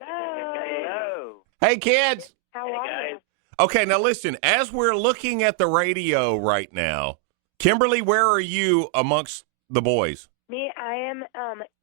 Hello. Hey, kids. How are you? Okay, now listen. As we're looking at the radio right now, Kimberly, where are you amongst the boys? Me, I am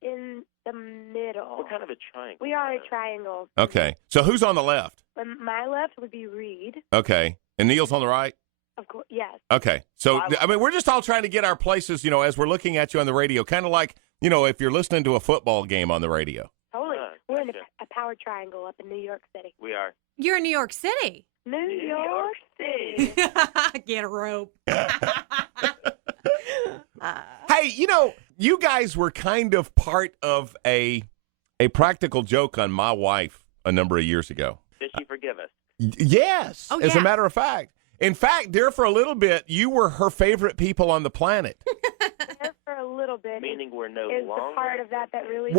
in the middle. What kind of a triangle? We are a triangle. Okay. So who's on the left? My left would be Reid. Okay. And Neil's on the right? Of course, yes. Okay. So, I mean, we're just all trying to get our places, as we're looking at you on the radio, kind of like, if you're listening to a football game on the radio. Totally. We're in a power triangle up in New York City. We are. You're in New York City. New York City. Get a rope. Hey, you guys were kind of part of a practical joke on my wife a number of years ago. Did she forgive us? Yes, Oh, as a yeah. matter of fact. In fact, there for a little bit, you were her favorite people on the planet. There for a little bit. Meaning we're no is longer. the part of that really.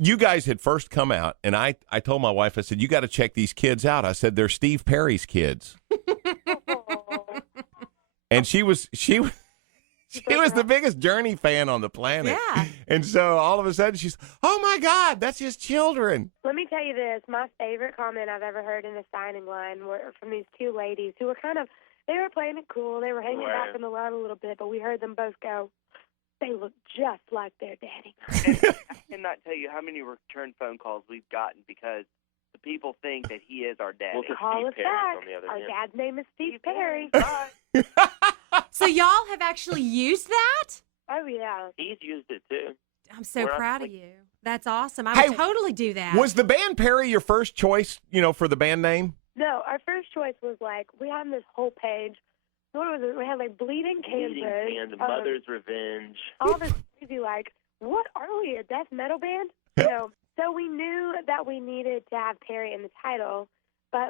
You guys had first come out, and I told my wife, I said, you got to check these kids out. I said, they're Steve Perry's kids. And she was the biggest Journey fan on the planet. Yeah. And so all of a sudden she's, oh my God, that's his children. Let me tell you this. My favorite comment I've ever heard in a signing line were from these two ladies who were they were playing it cool. They were hanging back in the line a little bit, but we heard them both go, they look just like their daddy. And I cannot tell you how many return phone calls we've gotten because the people think that he is our daddy. Well, 'cause Call Steve us Perry's back. on the other Our end. dad's name is Steve Perry. So y'all have actually used that? Oh, yeah. He's used it too. I'm so We're not proud of like- you. That's awesome. I Hey, would totally do that. Was the band Perry your first choice, for the band name? No, our first choice was we had this whole page. What was it? We had Bleeding Bleeding Kansas. Kansas, Mother's Revenge. All this crazy what are we, a death metal band? So we knew that we needed to have Perry in the title, but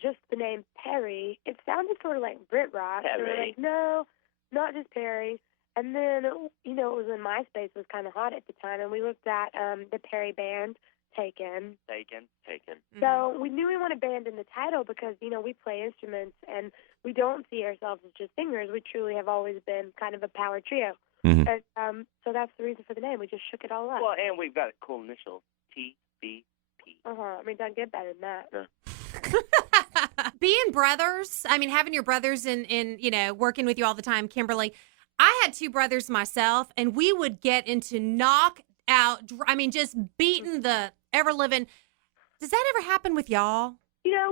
just the name Perry, it sounded sort of like Brit rock. So we're Perry. no, not just Perry. And then, it was when MySpace was kind of hot at the time, and we looked at the Perry band, Taken. So we knew we wanted band in the title because, we play instruments, and we don't see ourselves as just singers. We truly have always been kind of a power trio. Mhm. And, so that's the reason for the name. We just shook it all up. Well, and we've got a cool initial, TBP. Don't get better than that. Yeah. Being brothers, having your brothers in working with you all the time, Kimberly, I had two brothers myself, and we would get into knockout, just beating the ever-living. Does that ever happen with y'all?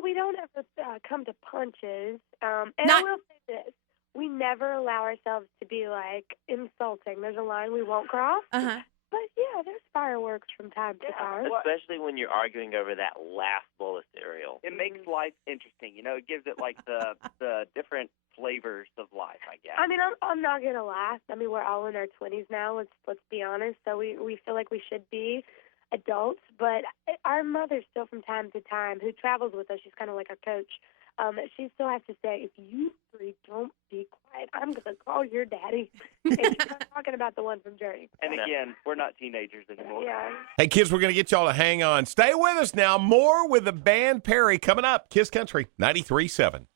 We don't ever come to punches. And Not- I will say this. We never allow ourselves to be, insulting. There's a line we won't cross. Uh-huh. But, yeah, there's fireworks from time to time. Especially when you're arguing over that last bowl of cereal. It makes life interesting. It gives it the different flavors of life, I guess. I'm not gonna lie. We're all in our 20s now. Let's be honest. So we feel like we should be adults, but our mother still from time to time, who travels with us, she's kind of like our coach. She still has to say, if you three don't be quiet, I'm gonna call your daddy. And she's not talking about the one from Journey. And again, we're not teenagers anymore. Yeah. Hey, kids, we're going to get y'all to hang on. Stay with us now. More with the band Perry coming up. Kiss Country 93.7.